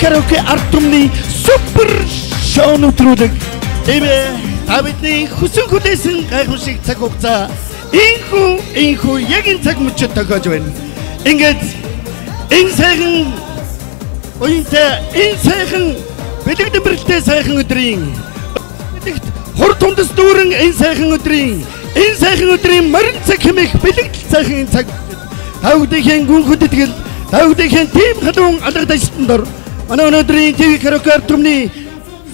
караоке арт түмний супер шоу нэвтрүүлэг. Та бидний хүсэн хүлээсэн гайхамшиг цаг хугацаа инхүү яг энэ цаг мөчөд тохиож байна. Ингээд энэ сайхан уянтай энэ сайхан бэлэг дэврэлтэй сайхан өдрийн хор тундас дүүрэн энэ сайхан өдрийн морин цаг хэмээх бэлэг сайхан цаг тавдхийн гүн хөдөдгөл тавдхийн тим хадуун алга дайссан дор манай өнөөдрийн ТV караоке арт түмний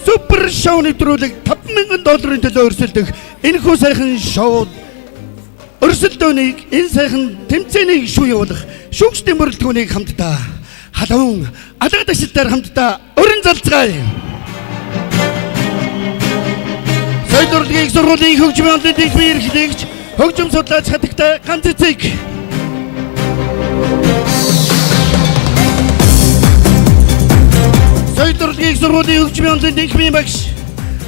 супер шоу нэвтрүүлэг $5,000 төлөө өрсөлдөх энэхүү сайхан шоуд өрсөлдөөнийг энэ сайхан тэмцээнийг шүү явуулах шүүгчдийн бүрэлдэхүүнийг хамтдаа халуун алга дайсалтаар хамтдаа өрн залцгаая. Соёл урлагийн сургуулийн хөгжмийн онлын дэглэмийн эрхлэгч хөгжим судлаач хатагтай ганц эцэг Соёл урлагийн сургуулийн хөгжмийн онлын дэглэмийн багш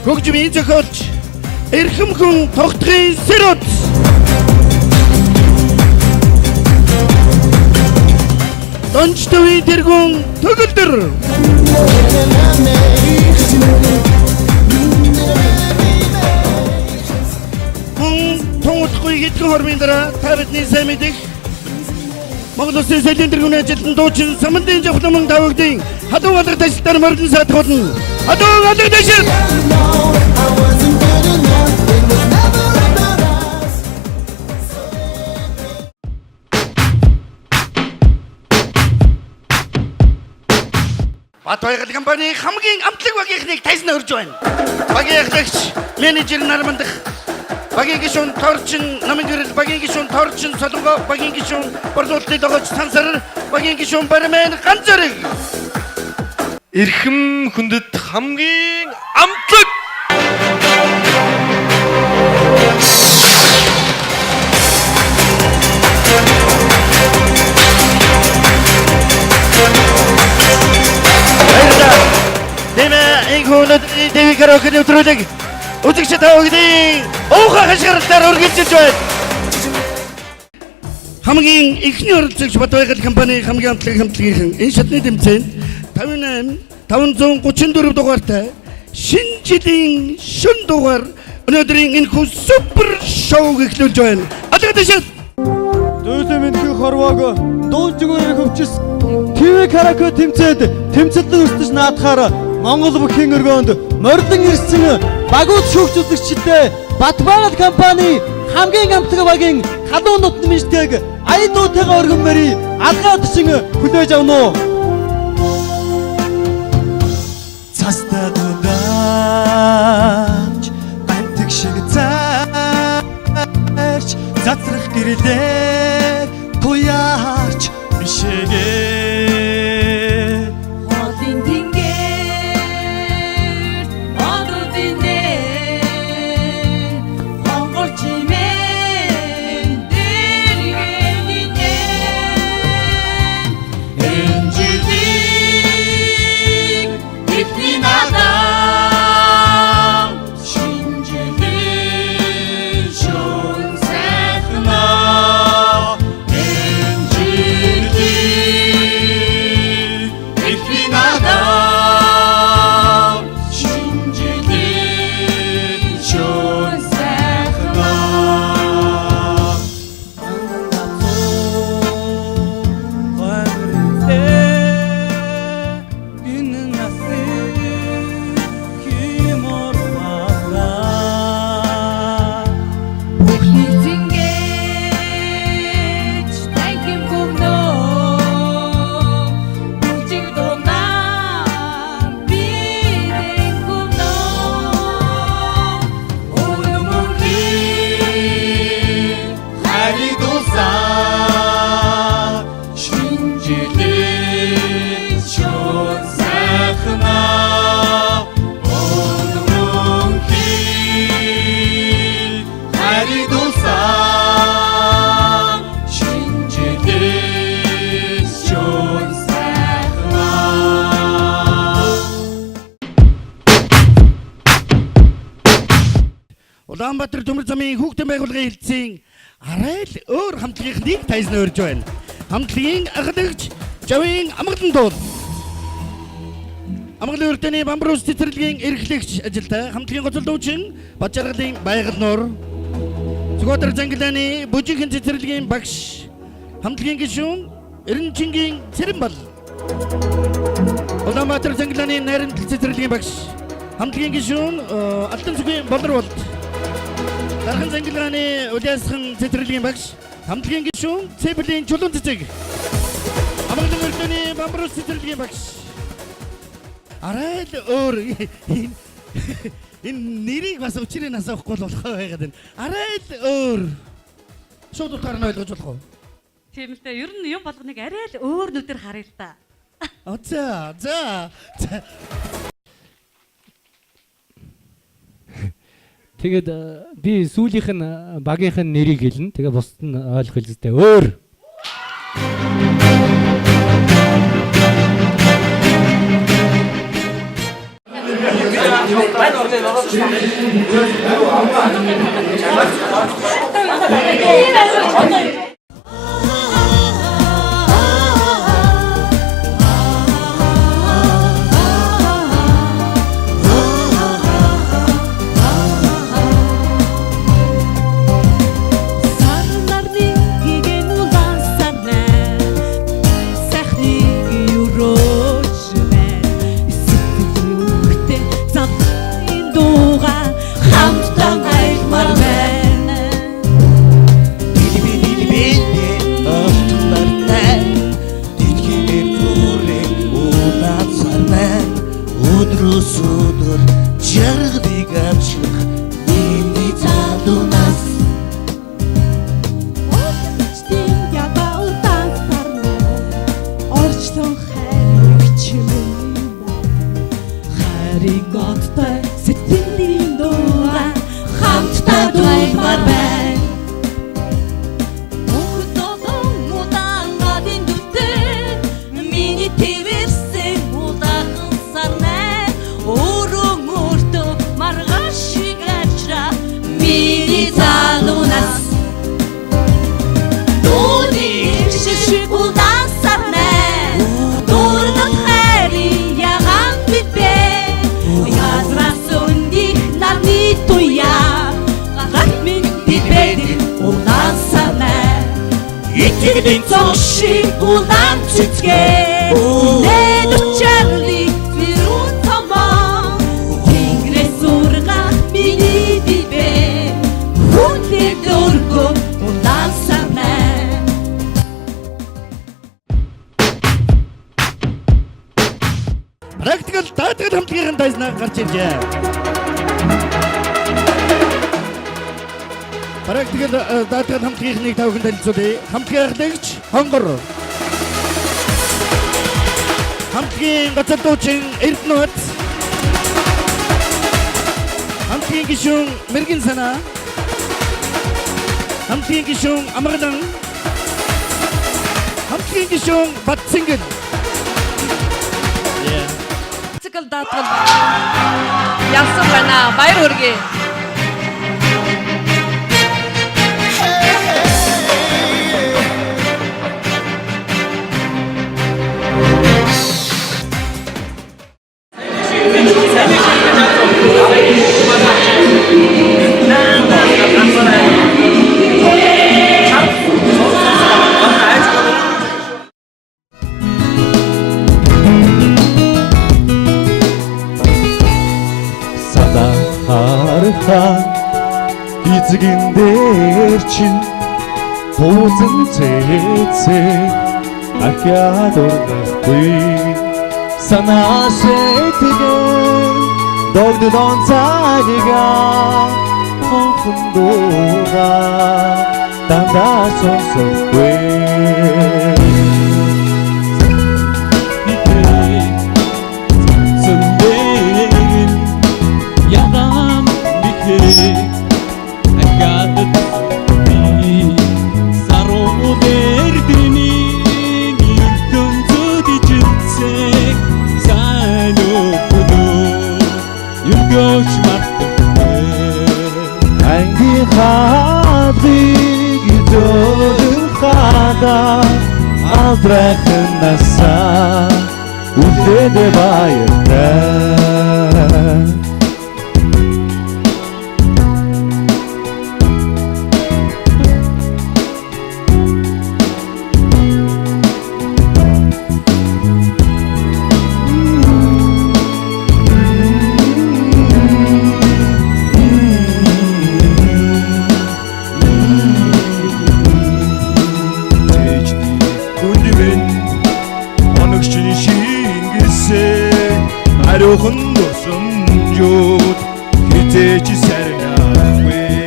хөгжмийн зохиолч эрхэм хүн тогтхын Сэрот Дончтовын тэргүүн төгөлдөр Тонгодгүй хэдхэн хормын дараа та бидний сайн мэдих Монгол Улсын соёлын тэргүүний ажилтан дуучин Самандын Жавхлан тавагдын хадуу алга дайсалтаар морин саад hodно. Хадуу алга дайсалт Батбаяр компани хамгийн амтлаг багийнхныг тайзнаа өрж байна. Багийн ахлагч менежер Нармандах, багийн гишүүн Торчин Намгэрэл, багийн гишүүн Торчин Солонго, багийн гишүүн борлуулалтын дагууч Сансар, багийн гишүүн Бармен Ганцэрэг. Эрхэм хүндэт хамгийн амтлаг Өнөөдрийн ТV караоке нэвтрүүлэг үзэгч тавагдын уухай хашгиралтаар үргэлжилж байна. Хамгийн ихний оролцогч Батбаяр компани хамгийн амтлагын хамтлагийнхан энэ шатны тэмцээнд 534 дугаартай шинэ жилийн шөнө дугаар өнөөдрийн энэ супер шоуг эхлүүлж байна. Алга дэшил Дүүлэн мэдхий хорвоог дуулжгүйрээ хөвчс ТV караоке тэмцэлд өрсөж наадахаар Монгол бүхэн өргөөнд морилон ирсэн багууд шүүгчүүлэгчтэй Батбаяр компани хамгийн амтлагын багийн халуун нутны мэжтэйг аядуутайгаа өргөнмөри алгаад чин хүлээж авна уу? Цастаа дудаач гантик шиг цаарч затрах гэрлээ туяач бишэгээ Улаанбаатар төмөр замын хүүхдийн байгууллагын хэлтсийн арай л өөр хамтлагийнхныг тайзнаа өрж байна. Хамтлагийн ахлагч Жавын амгалан дуул Амгалан өртөний Бамбарус цэцэрлэгийн эрхлэгч ажилтай хамтлагийн гоцол дуучин Бачаргалын Байгал нуур Зүгөөдөр Зангилааны бүжихэн цэцэрлэгийн багш хамтлагийн гишүүн Эренчингийн Цэрэmbal Улаанбаатар Зангилааны найрамдал цэцэрлэгийн багш хамтлагийн гишүүн Алтан цэгийн Болорволд Дархан Зангилааны Улаасхан цэцэрлэгийн багш хамтлагийн гишүүн Цэблийн Чулуун цэцэг Амгалан өртөний Бамбарус цэцэрлэгийн багш Арай л өөр энэ нэрийг бас өчрийн асаахгүй л болох байгаад байна. Арай л өөр. Шууд утгаар нь ойлгож болох уу? Тийм л дээ. Ер нь юм болгоныг арай л өөр нүдээр харъя л та. За. Тэгээд би сүүлийнх нь багийнх нь нэрийг хэлнэ. Тэгээ бусд нь ойлгох хэлзтэй өөр. Практикал даатгал хамтлагийн дайснаа гарч иржээ. Практикал даатгал хамтлагийнхныг тавхан танилцуулъя. Хамтлагийн ахлагч Хонгор. Хамтлагийн гоцол дуучин Эрдэнэт. Хамтлагийн гишүүн Мэргэн санаа. Хамтлагийн гишүүн Амгалан. Хамтлагийн гишүүн Батцингэл. Даатгал явсан байна. Баяр хүргэе. Эзэгэн дээр чинь буусан цэцэг ахиад ургахгүй санаа сэтгэн догдон цаадига хонхон дууга дандаа сонсохгүй Aldrachnasa, ultede bayırda Ариухан дусамжууд хизээч сарнахгүй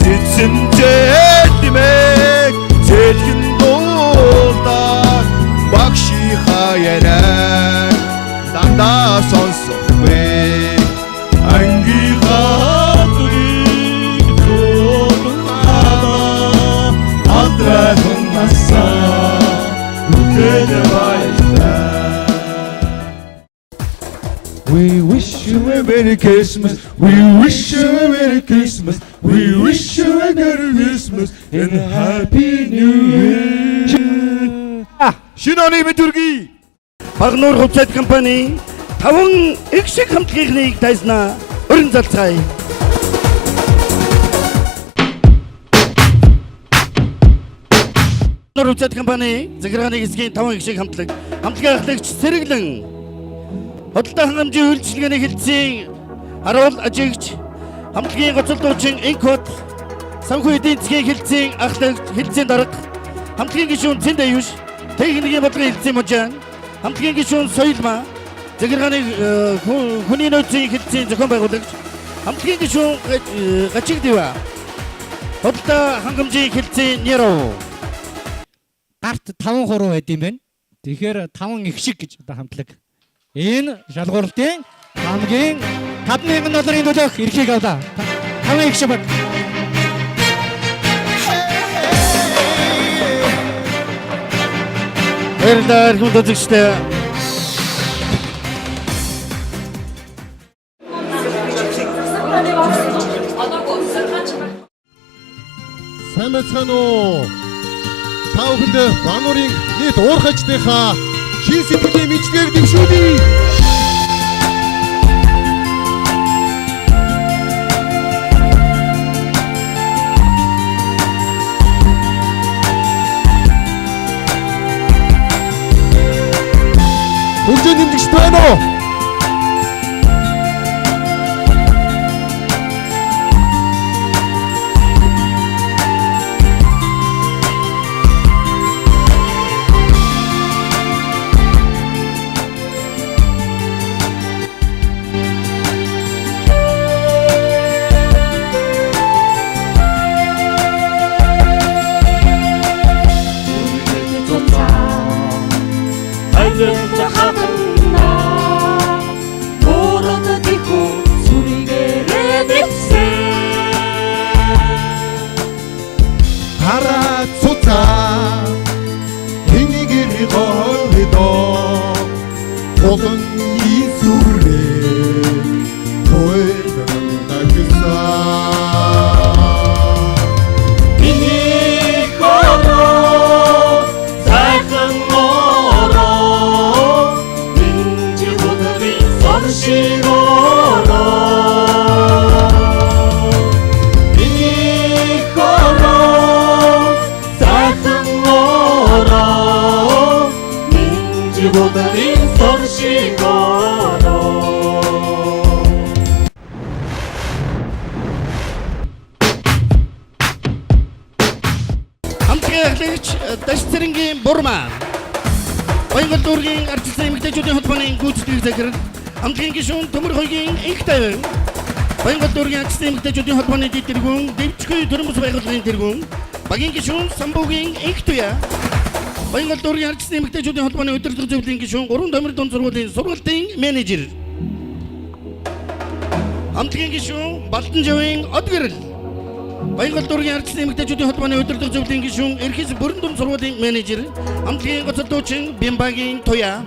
зэцэн зэлмэг зэлхэн дуулдаг багши хаяна дандаа сонсохгүй анги хатыг зодхада адрахын маса We wish you a Merry Christmas. We wish you a Merry Christmas. We wish you a Merry Christmas and a Happy New Year. Шинэ оны мэдрэг. Багнуур хувьцаат компани 5 их шиг хамтлагийг дайснаа. Өрн залцгаая. Багнуур хувьцаат компани захиргааны хэсгийн 5 их шиг хамтлаг. Хамтлагийн ахлагч Сэргэлэн Хөдөлთა хангамжийн үйлчилгээний хэлтсийн харуул ажигч хамтлагийн гоцолдуучин Инкод санхүү эдийн засгийн хэлтсийн ахлагч хэлтсийн дарга хамтлагийн гишүүн Цэндаюш техникийн бодлогын хэлтсийн мужаан хамтлагийн гишүүн Соёлма захиргааны хүний нөөцийн хэлтсийн зохион байгуулагч хамтлагийн гишүүн Гачигдива хөдөлთა хангамжийн хэлтсийн Нэров Гарт 5 хуруу байд юм байна. Тэгэхээр 5 их шиг гэж одоо хамтлаг. Энэ шалгуурлтын хамгийн 50,000 долларын төлөөх эрхийг авлаа. 5 их шиг баг. Баярлалаа хүмүүс үзэгчдээ. Сайн байна уу? Та бүхэнд Багнуурын нийт уурхайчдынхаа шин сэтгэлийн мэдлэгийг дэвшүүлье. Хөгжөө нэмэгч байна уу? Дашцэрэнгийн Бурмаа Баянгол дүүргийн артистын эмэгтэйчүүдийн холбооны гүйцэтгэх захирал хамтлагийн гишүүн Төмөр хоёрын их тайван Баянгол дүүргийн артистын эмэгтэйчүүдийн холбооны дэд тэргүүн Дэвчгүй төрөмс байгууллагын тэргүүн багийн гишүүн Самбуугийн их туяа Баянгол дүүргийн артистын эмэгтэйчүүдийн холбооны удирдах зөвлөлийн гишүүн 3 номер дунд сургуулийн сургалтын менежер хамтлагийн гишүүн Балтан Жавын Одгэрэл Баянгол дүүргийн артистын эмэгтэйчүүдийн холбооны удирдах зөвлөлийн гишүүн Эрхэс бүрэн дунд сургуулийн менежер хамтлагийн гоцолдуучин Бямбагийн туяа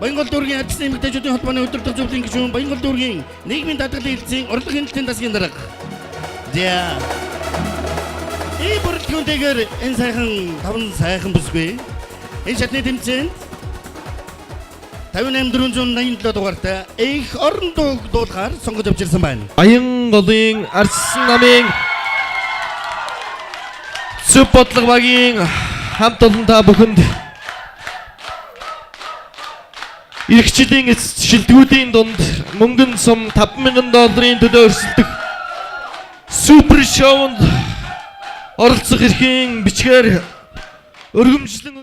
Баянгол дүүргийн артистын эмэгтэйчүүдийн холбооны удирдах зөвлөлийн гишүүн Баянгол дүүргийн нийгмийн даатгалын хэлтсийн орлогын хэлтсийн дасгийн дарга зя бүрэлдэхүүнтэйгээр энэ сайхан 5 сайхан бүсгүй энэ шатны тэмцээнд 5887 дугаартай их орон дуулахаар сонгож авчирсан байна. Аян голын Арслан намын зөв бодлого багийн хамт олон та бүхэнд эрхчлэлийн шилдэгүүдийн дунд мөнгөн сум $5,000 төлөө өрсөлдөх супер шоунд оролцох эрхийн бичгээр өргөмжлөн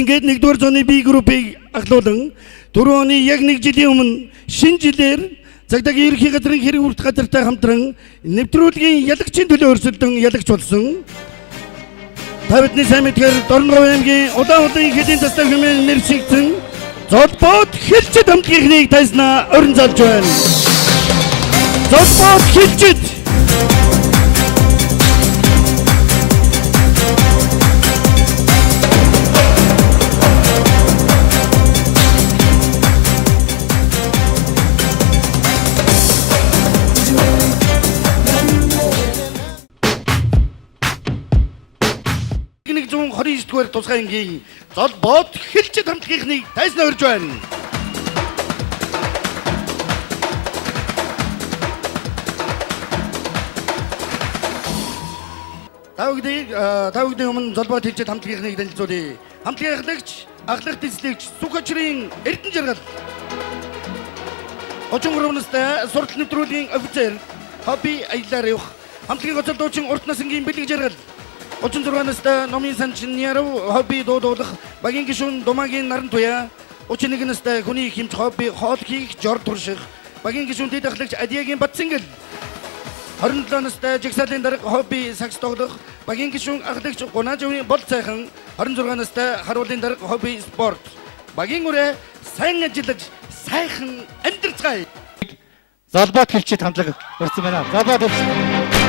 Ингээд 1-р зууны B группийг ахлуулан 4 оны яг 1 жилийн өмнө шинэ жилээр цагдаагийн ерхий газрын хэрэг хүртэх газартай хамтран нэвтрүүлгийн ялагчийн төлөө өрсөлдөн ялагч болсон. Та бидний сайн мэдгээр Дорногов аймгийн Улаанудын хэдийн тастай хэмээн нэршигдсэн Золбот Хэлчид хамтлагийнхнийг тайснаа орон залж байна. Золбот Хэлчид Хөрөөр тусгай ангийн Золбот Хэлчид хамтлагийнхнийг тайснаа өрж байна. Тавгдын өмнө Золбот Хэлчид хамтлагийнхнийг танилцуулъя. Хамтлагийн ахлагч, ахлах дэслэгч Сүхачрын Эрдэнэ жаргал. 33 настай суртал нэвтрүүлгийн офицер хобби аялаар явах. Хамтлагийн гоцол дуучин урт насангийн бэлэг жаргал. 36 настай номын санчин Ярав хобби дуудуулах багийн гишүүн Думагийн наран туяа. 31 настай хүний хэмж хобби хоол хийх жор турших багийн гишүүн дэд ахлагч Адиягийн Батсингэл. 27 настай жигсаалын дарга хобби сакс тоглох багийн гишүүн ахлагч Гунаажвын бол цайхан. 26 настай харуулын дарга хобби спорт багийн үрээ сайн ажиллаж сайхан амьдарцгаая. Золбот Хэлчид хамтлаг өрсөн байна. Золбот Хэлчид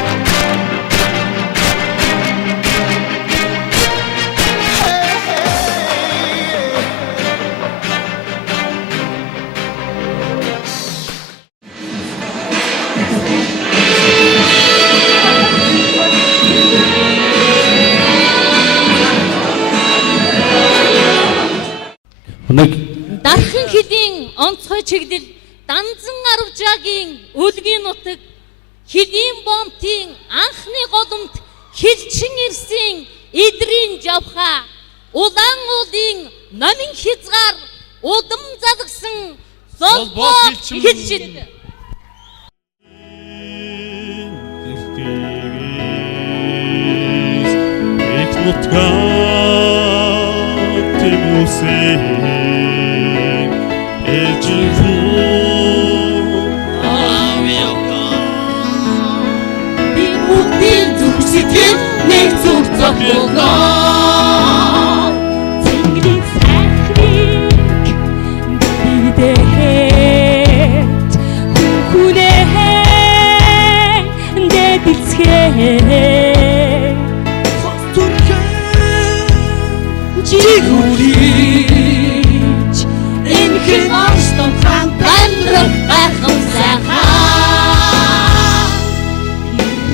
Дархан хэдийн онцгой чиглэл Данзан Арвжаагийн өлгийн нутаг хэдийн бомтын анхны голомт хэлчин ирсэн эдрийн жавха улаан уулын номин хязгаар удам залгсан Золбот Хэлчид Тэнгэрийн сайхныг бидэхэд 게 жигүүрийч энэ хэн онцтой хамт амьдрах гайхам сайхан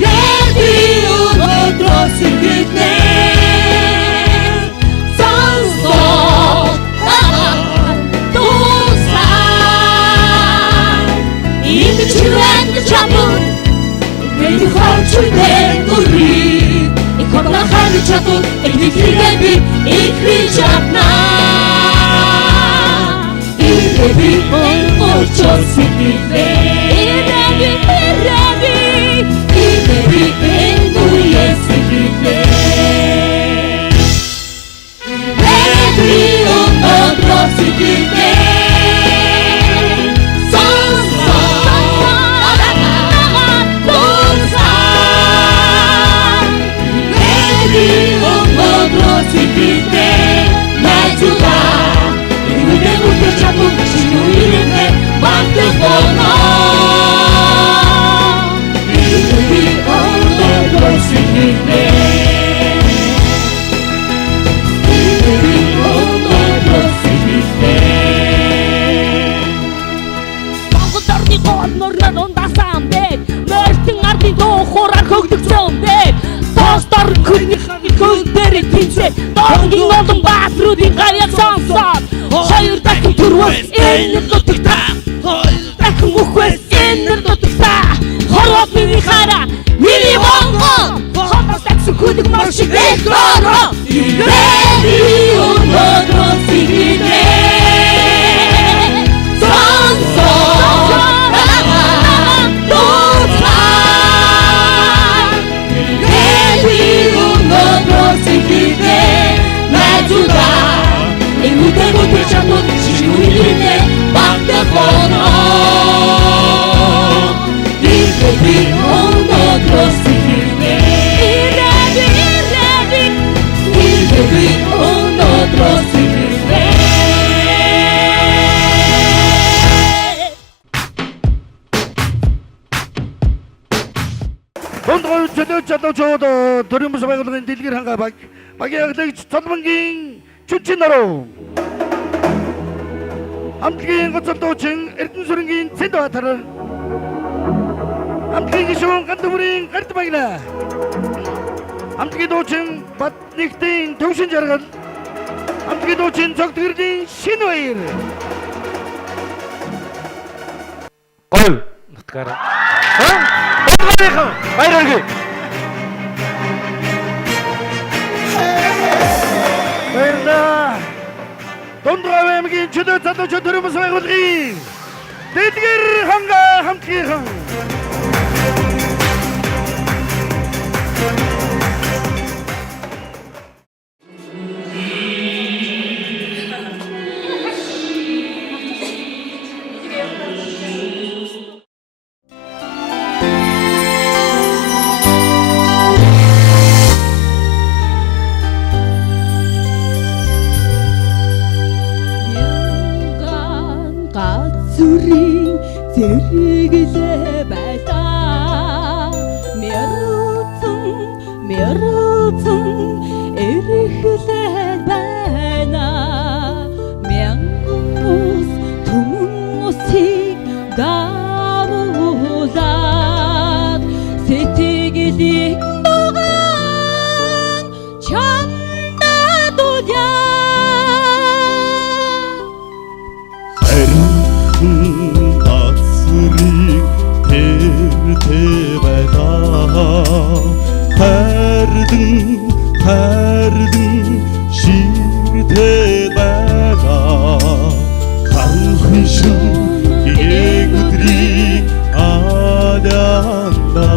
Реди өнөөдрөөс иргэнэ сонсоо тусаа энэ чивэнд чамд Реди хочуйдэн үрий Икона хани чатут Эхний хэрэгэби Ихрий чатна Ирэби Очос сикивэ Ирэби Ирэби Энгуе сикивэ Ирэби Өнөөдрөө сикивэ Доргийн олон баатруудын гарьяа сонсоод хоёр дахин төрвөс энэ нутагта хоёр дахин үхвэс энэ нутагта хорвоо миний хараа миний монгол хотоос такси хүдэг маш их дэхороо Ирэби өнөөдрөө сигинэ Дондгой чөлөөчдөө чоод төрөмс байгууллагын дэлгэр ханга багийн аглагч Цолмонгийн Чүнчин наруу Амтгийн гоцолдоочин Эрдэнэсүрэнгийн Цэндбаатар Амтгийн гишүүн Гандүрийн Гард багна Амтгийн дуучин Батнихтийн Төвшин жаргал Амтгийн дуучин Цогтгэрлийн Шинбаяр Гол нутгаараа баярыг баярлалаа Дондгой аймгийн чөлөө залууч төрөмс байгууллагын дэлгэр ханга хамтгийнхан зэрэглээ байлаа мэрцэн эрэхлээ байна мянган ус түмэн усыг давуулаад сэтгэлийн дугаан чамдаа дуулъя Хайрдан шигтэй байгаа Ханхан шин гээг өдрийг адаанда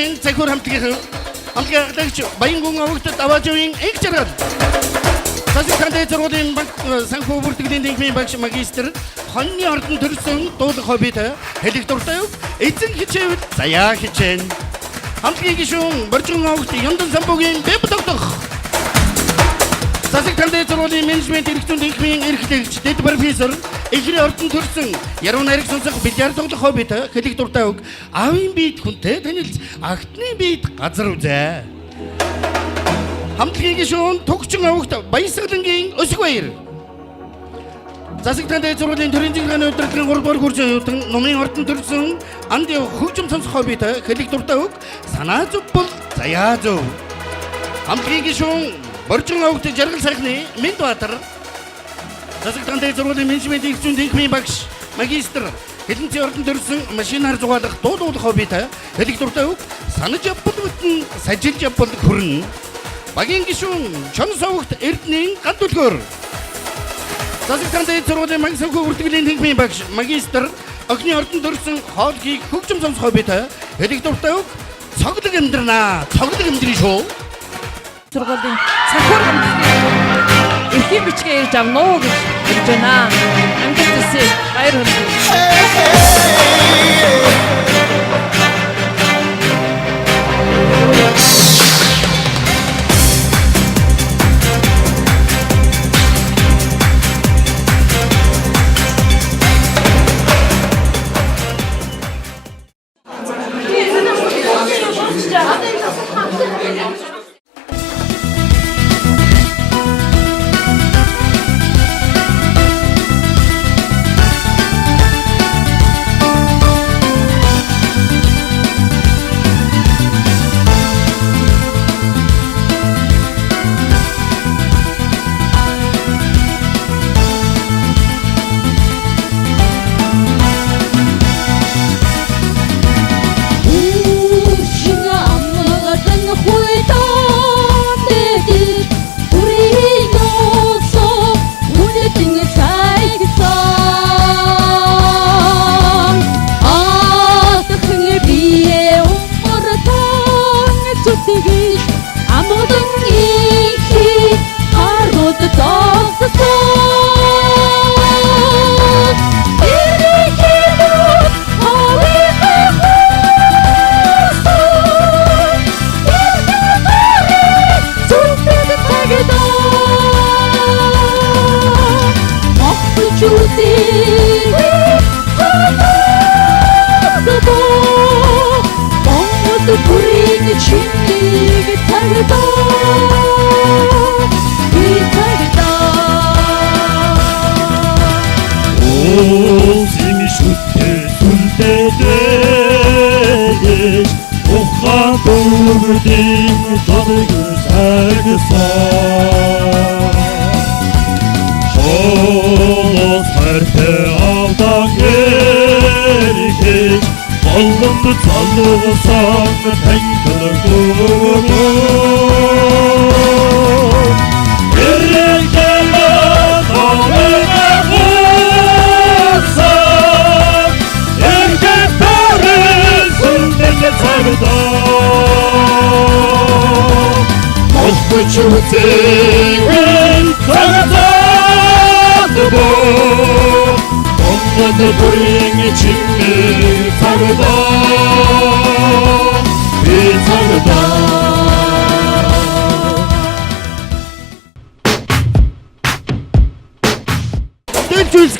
맹 제콜 함께 하다기죠. 마인공 아웃도 아와조잉 액자라. 사실 간대 저거된 상포 бүр뜨게 된 박시 마기스터 헌니 얼른 들성 또도 허비다. 헤딩 돌다요. 에이튼 키체 자야 키첸. 함께 기숑 멀쩡 아웃 연든 삼복인 배부덕덕. 사실 간대 저거된 매니지먼트 이렇게 된 이렇게 데이트 프로페서 에이리 얼른 들성 여러분 에릭슨서 비자르 또도 허비다. 헤딩 돌다요. 아윈 비트 군테 되니 악니 비트 가자로제. 함께 계신 독증하고 마이스든 게 어시고일 자식한테 저러된 드린징하는 어떤 걸 버리고죠 놈이 어떤 들성 안 돼요 흑점 선수 허비다 그릭 돌다욱 사나족법 자야죠 함께 계신 멀쩡하고 저를 살네 민도 왔다 자식한테 저러된 민심에 익순 딩크미 박시 마기스터 해진지 어떤 들성 마시나르 좋아다 도도 허비다 그릭 돌다욱 사나족법 사진접법 그런 Багийн гишүүн чон совогт эрдний гадуулгоор засагтанд зургуулын магисанхүү бүртгэлийн тэнхимийн багш магистр огны ордонд төрсөн хоолгийг хөгжим сонсгоо бита хэдик дуртай үг цоглог амьдрнаа цоглог амьдрын шүү сургуулийн цахиур хамтлагийн эрхийн бичгээ ирж авна уу гэж хэлж байна. Амжилттай баяр хүргэе.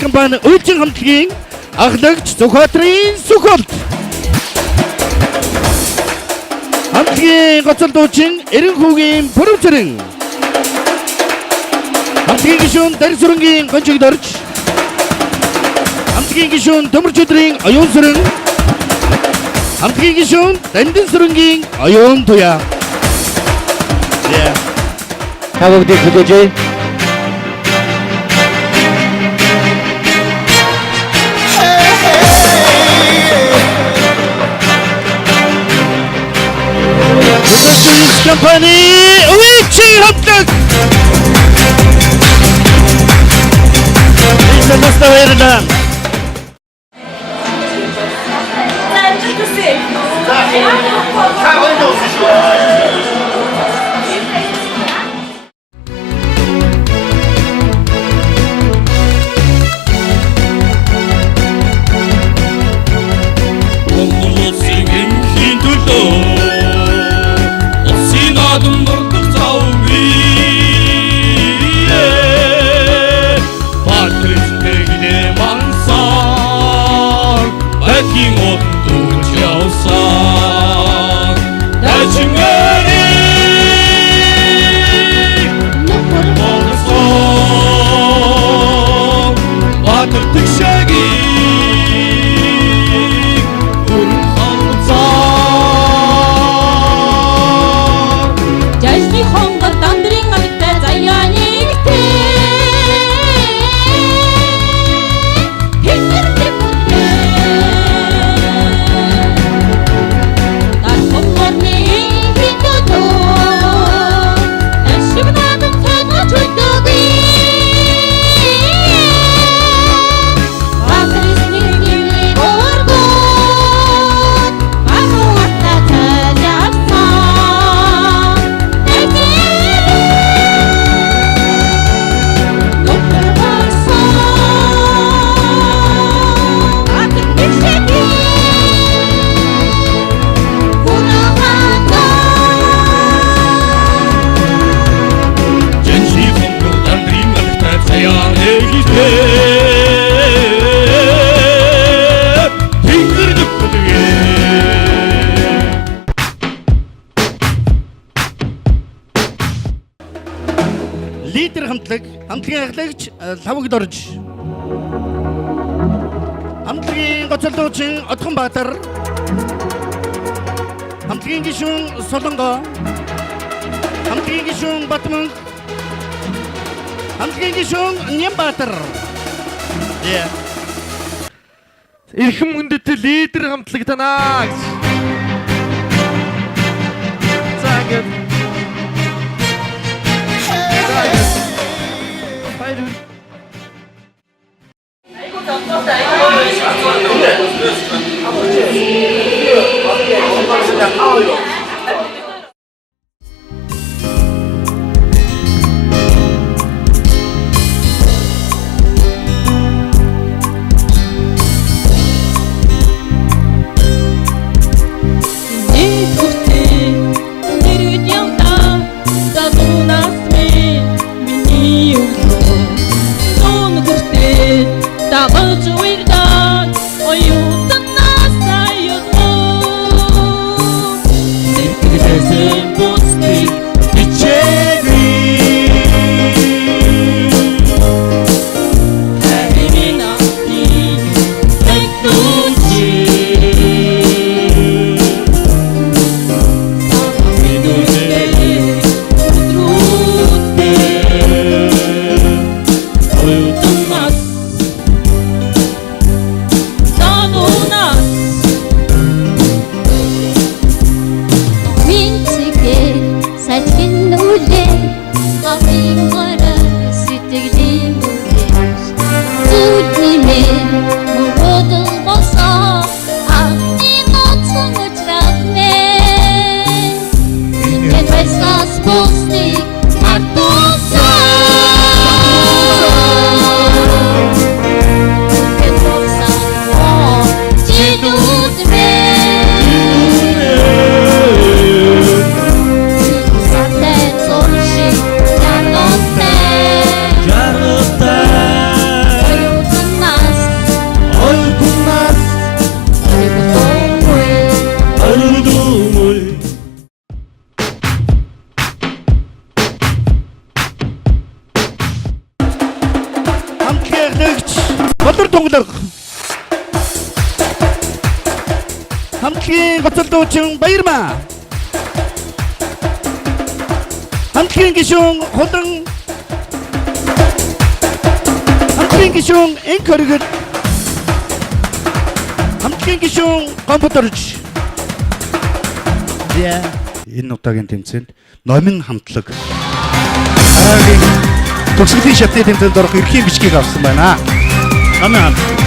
Компания Үлчин хамтлагийн ахлагч Зүхбаатрын Сүхболт хамтлагийн гоцол дуучин Эренхүүгийн Пүрвцэрэн хамтлагийн гишүүн Дарисүрэнгийн Гончигдорж хамтлагийн гишүүн Төмөрчөдрийн Оюунсүрэн хамтлагийн гишүүн Дандинсүрэнгийн Оюун Туяа Та бүгдийг хүлээж компания Үлчин хамтлаг Баярлалаа. За, Жажны хонгор дандрын алгтай заяа нэгтэй Хэвэртэй бүдээ Дар хоморны хиндотоо Эшиг надад тагаж өгдөгий Ватрисны гэрээ горгот Багуатта таляасан Лидер хамтлагийн ахлагч лавгд орж хамтлагийн гоцолдуучин Отхон Баатар хамтлагийн гишүүн Солонго хамтлагийн гишүүн Батман хамтлагийн гишүүн Нямбаатар Эрхэм хүндэт лидер хамтлаг танаа гэж. За ингээд. 함께 거칠도층 바이르마 함께 기숑 호등 함께 기숑 앵커르긋 함께 기숑 컴퓨터르치 Энэ удаагийн тэмцээнд номин хамтлаг дараагийн төгсгөлийн шатны тэмцээнд орох эрхийн бичгийг авсан байна. Номин хамтлаг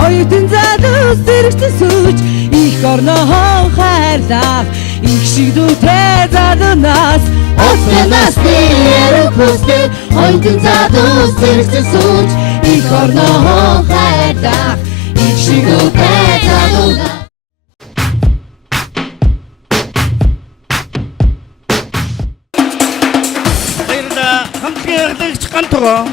Оюутан залуус зэрэгтэй сууж их орноо хайрлах их шиг дүүтэй залуунаас Оцгонаас нэр хүсдэг оюутан залуус зэрэгтэй сууж их орноо хайрлах их шиг дүүтэй залуунаас хамтлагч гантгаа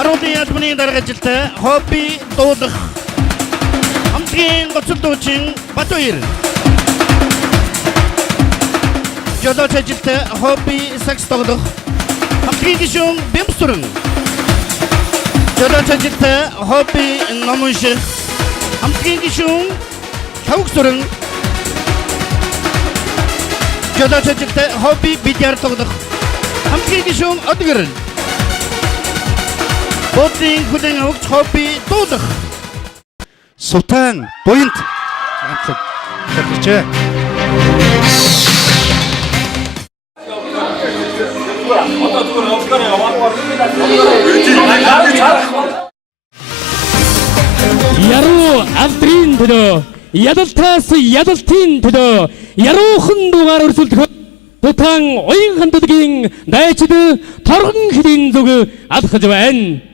Аруудын албаны дарга ажилтай хобби дуудах хамтгийн гоцол дуучин Батбаяр жолооч ажилтай хобби сакс тоглох хамтгийн гишүүн Бэмсүрэн жолооч ажилтай хобби ном унших хамтгийн гишүүн Чавгсүрэн жолооч ажилтай хобби бильярд тоглох хамтгийн гишүүн Одгэрэн Бодгийн хүлэн авч хобби дуудах Сутан буянт хамтлаг шалгачээ. Яруу авдрын төлөө ядалтаас ядалтын төлөө яруухан дугаар өрсөлдөх Тутан оюун хамтлагийн дайчид торгон хэдийн зүг алхаж байна.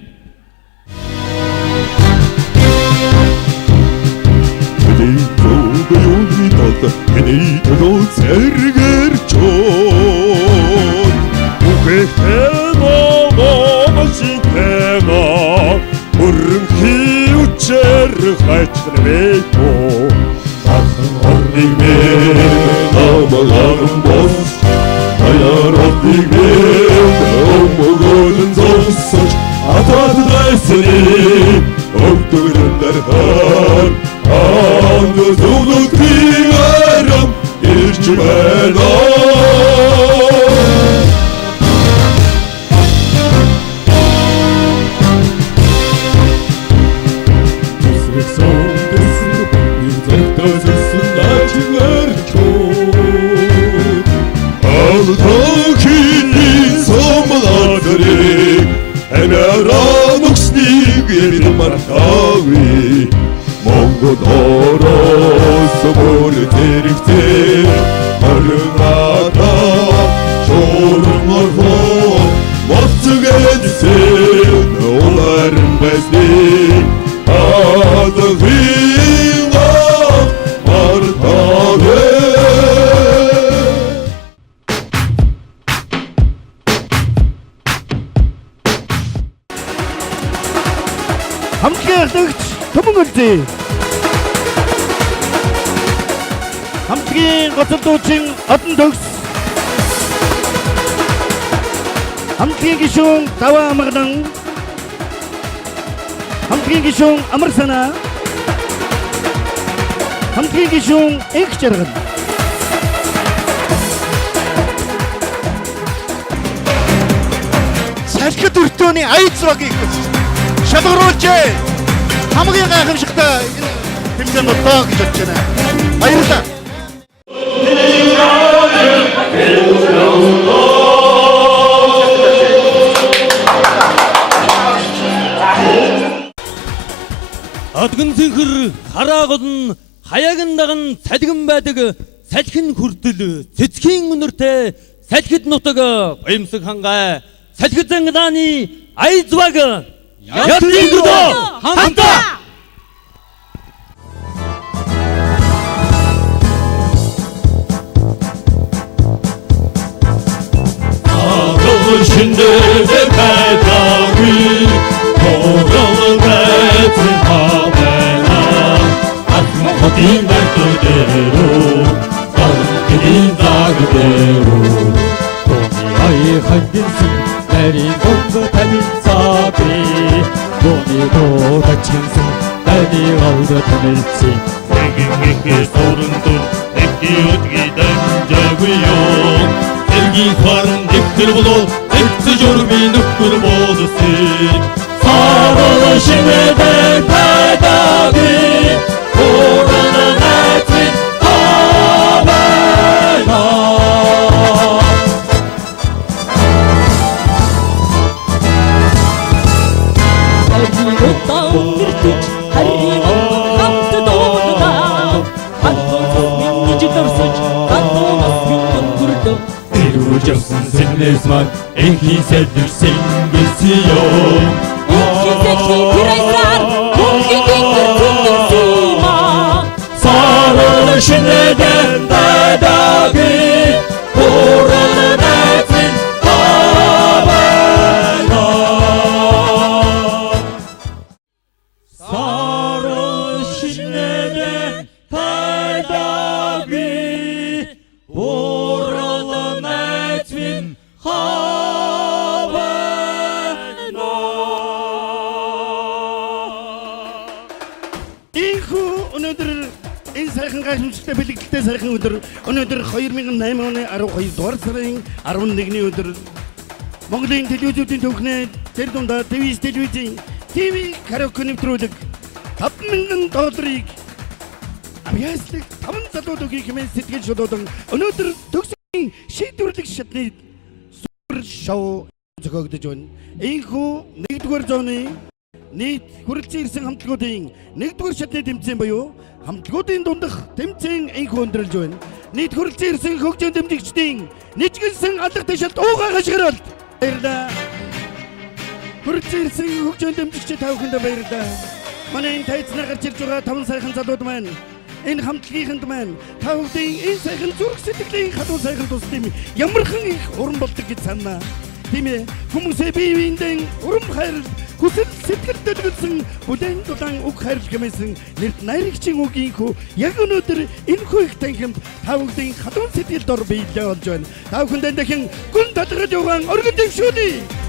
Эний төлөө зэрэгэрч Үхэхтэй номошинтэйга Өрөнхий үчээр хайчсан бэйхөө Тархан орныг мэн намагаран бос Аяротыг мэн намагаран зогсож Атад дайсаны өвдөрөн дархаар Ангы зөвлөлтийн арам ирж байна Төсрөх сон төсрөх бүгний зэгтазэлсэн дайчингаар чууд Алдахиний сомладарыг Эмэран өгсныг эвэн мартави Монгол ороос бүр зэрэгтэй Харгата шуурн орхоо Моцгэдсэн уларын байсны Адагыга мартавэ 도문걸지 함께 거친 도칭 어떤 덕스 함께 기숑 다와 마당 함께 기숑 아머르사나 함께 기숑 엑자르간 салхи дүртөөний аяд зургийг шалгаруулж хамгийн гайхамшигтай тэмцээн болоо гэж бодож байна. Баярлалаа. Адган зинхэр хараагол хаягийн даган салгин байдаг салхин хүртэл цэцгийн өнөртэй салхид нутаг боёмсог хангай салхид занганы айзваг ятгингдо хамтаа 신들의 배당이 고령은 같은 밤에나 가슴 어딘 날 그대로 깜짝이다 그대로 돈이 한진승 내린 공도 달린 사비 돈이도 다친승 달리 어우려 달릴지 내게 소름돌 내게 어떻게 던져고요 일기화는 넥들보도 넥트조름이 늑구를 보듯이 사랑하심에 된 바닥이 오르는 날빛 하베나 날리고 떠오르듯 할리는 감투도다 한돈 민지 떨어서지 한돈 민건 굴도 이루적슨 생내수만 애기새들 생겼어요 이기색이 그랄산 공기딩글 둥둥지마 사랑하신 내된 바닥이 오르는 날빛 하베나 사랑하신 내된 바닥이 오르는 날빛 Ийхүү өнөөдөр энэ сайхан гайхамшигтай бэлэгдэлтэй сайхан өдөр өнөөдөр 2008 оны 12 дугаар сарын 11-ний өдөр Монголын телевизүүдийн төвхнээ тэр дундаа телевизийн ТV караоке нэвтрүүлэг $5,000 авьяаслаг 5 залууд өгье хэмээн сэтгэл шодоодан өнөөдөр төгсгийн шийдвэрлэх шатны супер шоу зохиогдож байна. Ийхүү 1-р зооны нийт хүрэлцэн ирсэн хамтлагуудын 1-р шатны тэмцээн буюу хамтлагуудын дундах тэмцээн ийхүү өндөрлж байна. Нийт хүрэлцэн ирсэн хөгжим дэмжигчдийн нийцгэлсэн алга тушаалд уугаа гашгаралт баярлалаа. Хүрэлцэн ирсэн хөгжим дэмжигчид тавханд баярлалаа. Манай энэ тайцнаа гарч ирж байгаа 5 сайхан залууд маань энэ хамтлагийнханд маань та бүхэн энэ сайхан зүрх сэтгэлийн хадуу сайхан тусдим ямархан их уран болдог гэж санаа. Тийм ээ хүмүүсээ бие биендээ урам хайр хүсэл сэтгэл төлөвлөсөн бүлээн дулаан үг хайр хэмээсэн нэрт найрагчийн үгийнхүү яг өнөөдөр энэхүү их танхимд та бүхэн хадуун сэтгэл дор биелээ болж байна. Та бүхэнд дахин гүн талхаж явсан өргөн дэвшүүлье.